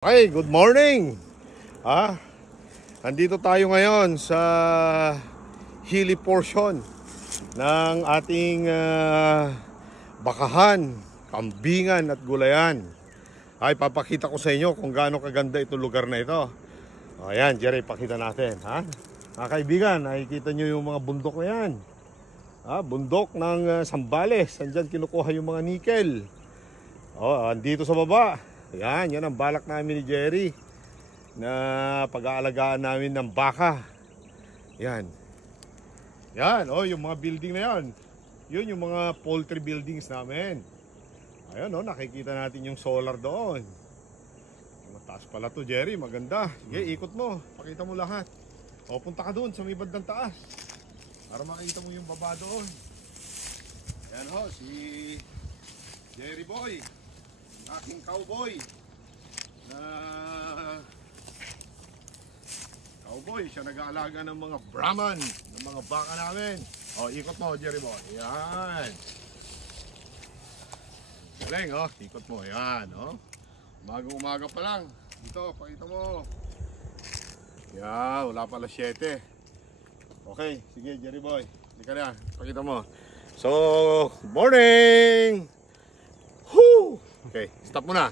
Okay, good morning. Andito tayo ngayon sa hilly portion ng ating bakahan, kambingan at gulayan. Ay, papakita ko sa inyo kung gaano kaganda itong lugar na ito. Ayan, Jerry, pakita natin. Mga kaibigan, nakikita nyo yung mga bundok na yan. Bundok ng Sambales. Andyan kinukuha yung mga nickel. Andito sa baba. Yan ang balak namin ni Jerry na pag-aalagaan namin ng baka. Yan, yung mga building na yan. Yun yung mga poultry buildings namin. Ayun, nakikita natin yung solar doon. Mataas pala to, Jerry, maganda. Sige, ikot mo, pakita mo lahat. Punta ka doon sa may bandang taas para makita mo yung baba doon. Yan si Jerry Boy, aking cowboy siya nag-aalaga ng mga Brahman, ng mga baka namin. Ikot mo, Jerry Boy. Yan, galing, ikot mo. Yan, umaga pa lang dito, pakita mo. Yan, wala pala 7. Okay, sige, Jerry Boy, hindi ka na, pakita mo. So, morning. Okay, stop mo na.